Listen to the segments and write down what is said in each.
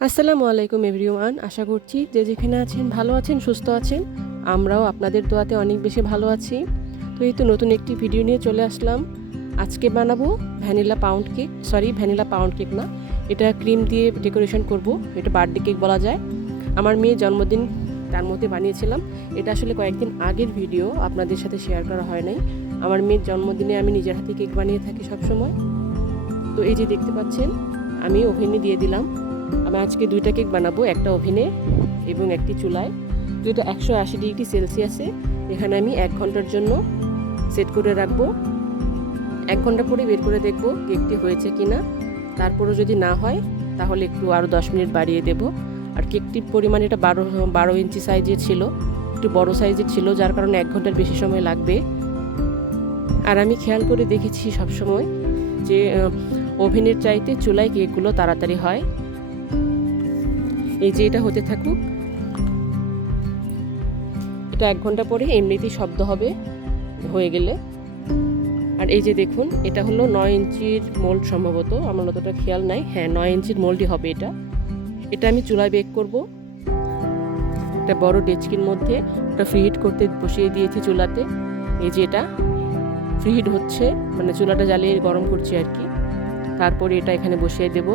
আসসালামু আলাইকুম এভরিওয়ান। আশা করছি যে যেখানে আছেন ভালো আছেন, সুস্থ আছেন। আমরাও আপনাদের দোয়াতে অনেক বেশি ভালো আছি। তো এই তো নতুন একটি ভিডিও নিয়ে চলে আসলাম। আজকে বানাবো ভ্যানিলা পাউন্ড কেক না, এটা ক্রিম দিয়ে ডেকোরেশন করব। এটা বার্থডে কেক বলা যায়। আমার মেয়ের জন্মদিন, তার মধ্যে বানিয়েছিলাম। এটা আসলে কয়েকদিন আগের ভিডিও, আপনাদের সাথে শেয়ার করা হয় নাই। আমার মেয়ের জন্মদিনে আমি নিজের হাতে কেক বানিয়ে থাকি সবসময়। তো এই যে দেখতে পাচ্ছেন, আমি ওভেনে দিয়ে দিলাম। আমি আজকে 2টা কেক বানাবো, একটা ওভেনে এবং একটি চুলায়। তো এটা 180 ডিগ্রি সেলসিয়াসে এখানে আমি 1 ঘন্টার জন্য সেট করে রাখবো। 1 ঘন্টা পরে বের করে দেখব কেকটি হয়েছে কি না। তারপরও যদি না হয় তাহলে একটু আরও 10 মিনিট বাড়িয়ে দেব। আর কেকটির পরিমাণ এটা 12 ইঞ্চি সাইজের ছিল, একটু বড় সাইজের ছিল, যার কারণে 1 ঘন্টার বেশি সময় লাগবে। আর আমি খেয়াল করে দেখেছি সবসময় যে ওভেনের চাইতে চুলায় কেকগুলো তাড়াতাড়ি হয়। এই যে এটা হতে থাকুক, এটা 1 ঘন্টা পরে এমনিতেই শব্দ হবে হয়ে গেলে। আর এই যে দেখুন, এটা হলো 9 ইঞ্চির মোল্ড, সম্ভবত, আমার অতটা খেয়াল নাই। হ্যাঁ, 9 ইঞ্চির মোল্ডই হবে এটা। এটা আমি চুলায় বেক করব একটা বড় ডেচকির মধ্যে। ওটা ফ্রিহিট করতে বসিয়ে দিয়েছি চুলাতে। এই যে এটা ফ্রিহিট হচ্ছে, মানে চুলাটা জ্বালিয়ে গরম করছি আর কি। তারপরে এটা এখানে বসিয়ে দেব।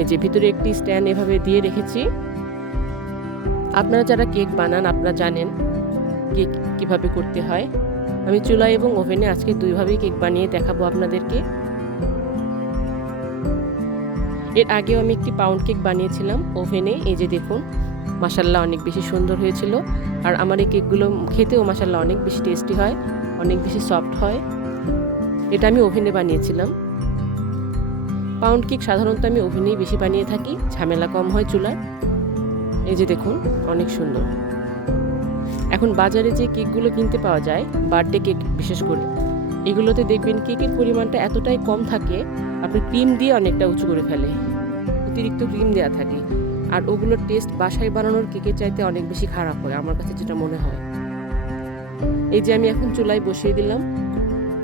এই যে ভিতরে একটি স্ট্যান্ড এভাবে দিয়ে রেখেছি। আপনারা যারা কেক বানান আপনারা জানেন কেক কিভাবে করতে হয়। আমি চুলায় এবং ওভেনে আজকে 2ভাবেই কেক বানিয়ে দেখাবো আপনাদেরকে। এর আগেও আমি একটি পাউন্ড কেক বানিয়েছিলাম ওভেনে। এই যে দেখুন, মাশাআল্লাহ অনেক বেশি সুন্দর হয়েছিল। আর আমার এই কেকগুলো খেতেও মাশাআল্লাহ অনেক বেশি টেস্টি হয়, অনেক বেশি সফট হয়। এটা আমি ওভেনে বানিয়েছিলাম। পাউন্ড কেক সাধারণত আমি ওভেনেই বেশি বানিয়ে থাকি, ঝামেলা কম হয় চুলায়। এই যে দেখুন, অনেক সুন্দর। এখন বাজারে যে কেকগুলো কিনতে পাওয়া যায়, বার্থডে কেক বিশেষ করে, এগুলোতে দেখবেন কেকের পরিমাণটা এতটাই কম থাকে, আপনি ক্রিম দিয়ে অনেকটা উঁচু করে ফেলে, অতিরিক্ত ক্রিম দেওয়া থাকে। আর ওগুলোর টেস্ট বাসায় বানানোর কেকের চাইতে অনেক বেশি খারাপ হয়, আমার কাছে যেটা মনে হয়। এই যে আমি এখন চুলায় বসিয়ে দিলাম,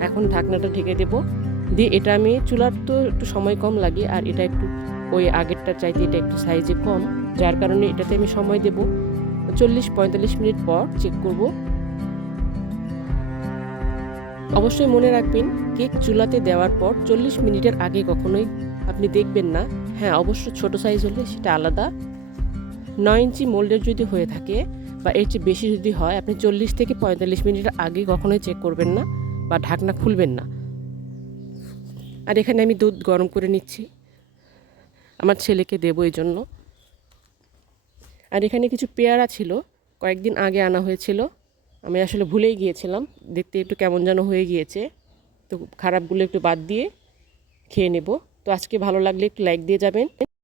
এখন ঢাকনাটা ঢেকে দেব দিয়ে এটা আমি, চুলার তো একটু সময় কম লাগে, আর এটা একটু ওই আগেরটার চাইতে এটা একটু সাইজে কম, যার কারণে এটাতে আমি সময় দেব 40-45 মিনিট পর চেক করব। অবশ্যই মনে রাখবেন, কেক চুলাতে দেওয়ার পর 40 মিনিটের আগে কখনোই আপনি দেখবেন না। হ্যাঁ, অবশ্য ছোট সাইজ হলে সেটা আলাদা। 9 ইঞ্চি মোল্ডের যদি হয়ে থাকে বা এর চেয়ে বেশি যদি হয়, আপনি 40 থেকে 45 মিনিটের আগে কখনোই চেক করবেন না বা ঢাকনা খুলবেন না। আর এখানে আমি দুধ গরম করে নিচ্ছি, আমার ছেলেকে দেবো এই জন্য। আর এখানে কিছু পেয়ারা ছিল, কয়েকদিন আগে আনা হয়েছিল, আমি আসলে ভুলেই গিয়েছিলাম। দেখতে একটু কেমন যেন হয়ে গিয়েছে, তো খারাপগুলো একটু বাদ দিয়ে খেয়ে নেব। তো আজকে ভালো লাগলে একটু লাইক দিয়ে যাবেন।